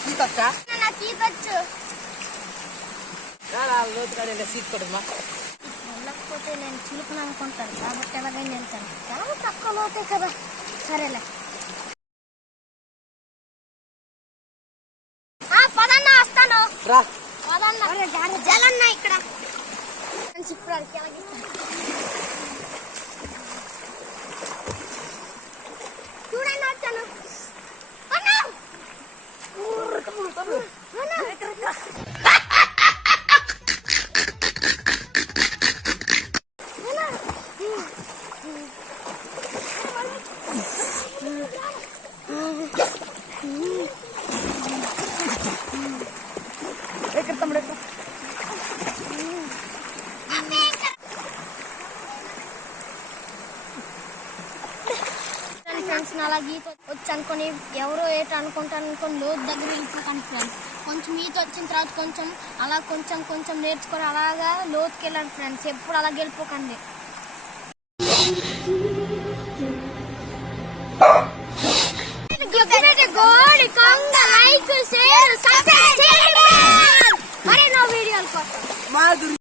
తీకొచ్చా నాకు తీకొచ్చు లోతుకాడ తీసుకోడమ్మా వెళ్ళకపోతే నేను చిలుపును అనుకుంటాను కాబట్టి ఎలాగైనా వెళ్తాను చాలా తక్కువ లోతే కదా సరేలే పదన్నా వస్తాను రా పదన్నా జలన్న ఇక్కడ ఇప్పుడు అడిగి చూడండి వచ్చాను ఫ్రెండ్స్ అలాగే ఈత వచ్చి అనుకొని ఎవరో ఏట అనుకుంటాను అనుకొని లోతు దగ్గర వెళ్ళిపోకండి ఫ్రెండ్స్ కొంచెం ఈత వచ్చిన తర్వాత కొంచెం అలా కొంచెం కొంచెం నేర్చుకొని అలాగా లోతుకి వెళ్ళండి ఫ్రెండ్స్ ఎప్పుడు అలా వెళ్ళిపోకండి మరే నా వీడియోల కోసం